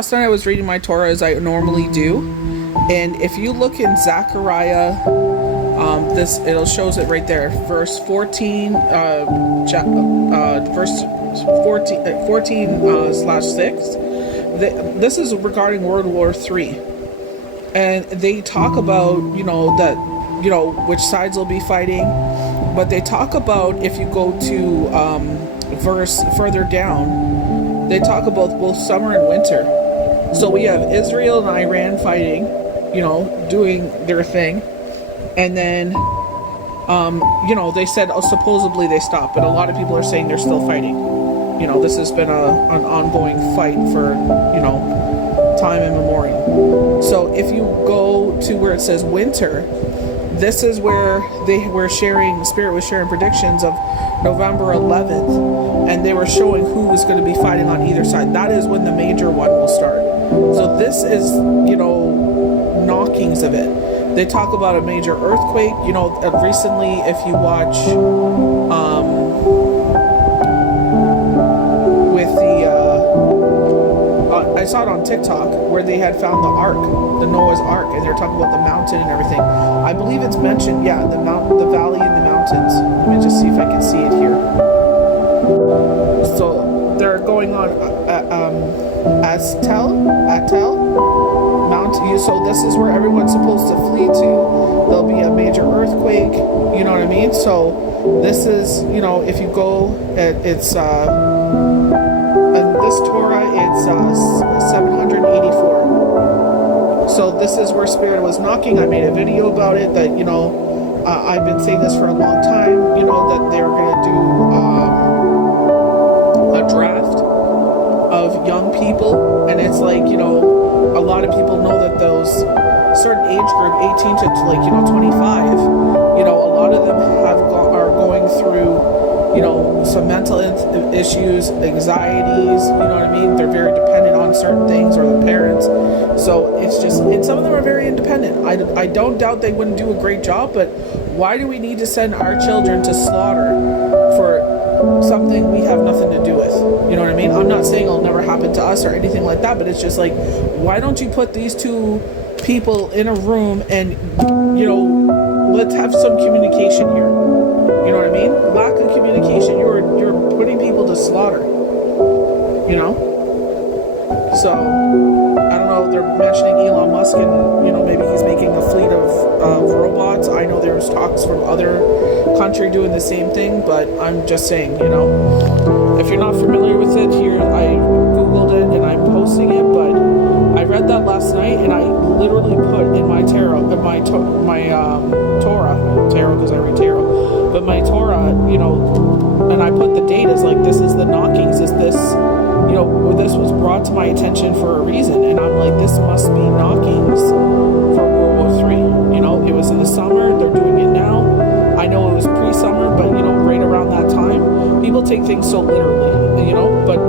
Last night I was reading my Torah as I normally do, and if you look in Zechariah, it'll shows it right there, verse 14, verse 14/6. This is regarding World War III, and they talk about which sides will be fighting, but they talk about, if you go to verse further down, they talk about both summer and winter. So we have Israel and Iran fighting, doing their thing. And then, they said, supposedly they stopped. But a lot of people are saying they're still fighting. This has been an ongoing fight for, time immemorial. So if you go to where it says winter, this is where Spirit was sharing predictions of November 11th. And they were showing who was going to be fighting on either side. That is when the major one will start. So this is, knockings of it. They talk about a major earthquake. Recently, if you watch I saw it on TikTok where they had found the ark, the Noah's Ark, and they're talking about the mountain and everything. I believe it's mentioned, the valley in the mountains. Let me just see if I can see it here. So they're going on Atel Mount. So this is where everyone's supposed to flee to. There'll be a major earthquake. You know what I mean? So this is, if you go, it's in this Torah, it's 784. So this is where Spirit was knocking. I made a video about it. That I've been saying this for a long time. That they're going to do a draft of young people, and it's like, a lot of people know that those certain age group, 18 to 25, a lot of them are going through, some mental issues, anxieties, you know what I mean? They're very dependent on certain things, or their parents. So it's just, and some of them are very independent. I don't doubt they wouldn't do a great job, but why do we need to send our children to slaughter for something we have nothing to do with? You know what I mean? I'm not saying it'll never happen to us or anything like that, but it's just like, why don't you put these two people in a room and, let's have some communication here. You know what I mean? Lack of communication. You're putting people to slaughter. So I don't know. They're mentioning Elon Musk, and maybe he's making a fleet of robots. I know there's talks from other country doing the same thing, but I'm just saying, if you're not familiar with it, here I googled it and I'm posting it. But I read that last night, and I literally put in my Torah, because I read Torah. But my Torah, and I put the date as like, this is the knockings. Is this, this was brought to my attention for a reason. And I'm like, this must be knockings for World War III. It was in the summer. They're doing it now. I know it was pre-summer, but, right around that time, people take things so literally, but